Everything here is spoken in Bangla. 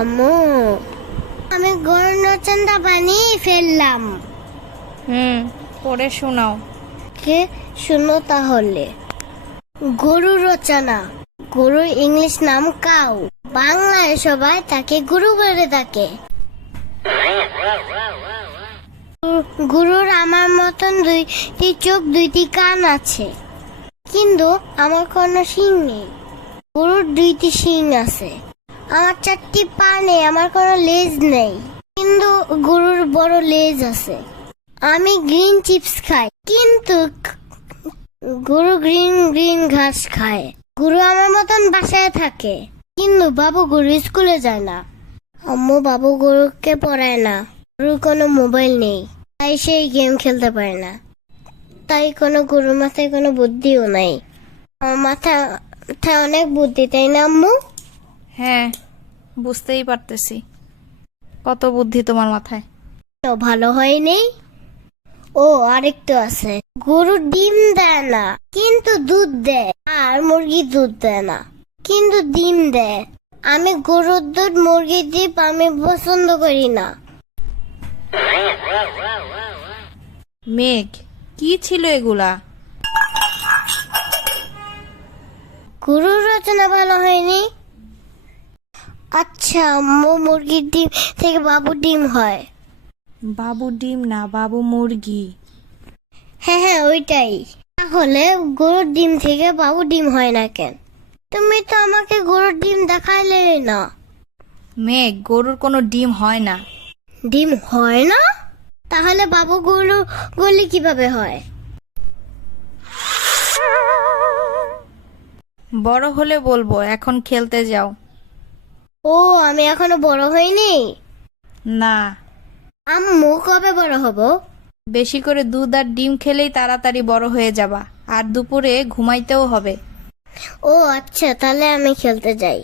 আম্মু, আমি গরুর রচনা বানিয়ে ফেললাম। পড়ে শোনাও। কে শুনো তাহলে। গরুর রচনা। গরুর ইংলিশ নাম কাউ, বাংলায় সবাই তাকে গরু বলে ডাকে। গরুর আমার মতন দুইটি চোখ, দুইটি কান আছে, কিন্তু আমার কোনো শিং নেই। গরুর দুইটি শিং আছে। আমার চারটি পা নেই, আমার কোনো লেজ নেই, কিন্তু গরুর বড় লেজ আছে। আমি গ্রিন চিপস খাই, কিন্তু গরু গ্রিন গ্রিন ঘাস খায়। গরু আমার মতন বাসায় থাকে, কিন্তু বাবু গরু স্কুলে যায় না। আম্মু, বাবু গরুকে পড়ায় না। গরুর কোনো মোবাইল নেই, তাই সেই গেম খেলতে পারে না। তাই কোনো গরুর মাথায় কোনো বুদ্ধিও নাই। আমার মাথায় অনেক বুদ্ধি, তাই না আম্মু? হ্যাঁ, বুঝতেই পারতেছি কত বুদ্ধি তোমার মাথায়। তো ভালো হয়নি। ও, আরেকটু আছে। গরু ডিম দেয় না, কিন্তু দুধ দেয়। আর মুরগি দুধ দেয় না, কিন্তু ডিম দেয়। আমি গরুর দুধ, মুরগির ডিম আমি পছন্দ করি না। মেঘ, কি ছিল এগুলা? গরুর রচনা ভালো হয়নি। আচ্ছা আম্মু, মুরগির ডিম থেকে বাবু ডিম হয়। বাবু ডিম না, বাবু মুরগি। হ্যাঁ হ্যাঁ, ওইটাই। তাহলে গরুর ডিম থেকে বাবু ডিম হয় না কেন? তুমি তো আমাকে গরুর ডিম দেখাইলে না। মেঘ, গরুর কোনো ডিম হয় না। ডিম হয় না? তাহলে বাবু গরু গলি কিভাবে হয়? বড় হলে বলবো, এখন খেলতে যাও। ও, আমি এখনো বড় হইনি। না, আম্মু, কবে বড় হব? বেশি করে দুধ আর ডিম খেলেই তাড়াতাড়ি বড় হয়ে যাবা। আর দুপুরে ঘুমাইতেও হবে। ও আচ্ছা, তাহলে আমি খেলতে যাই।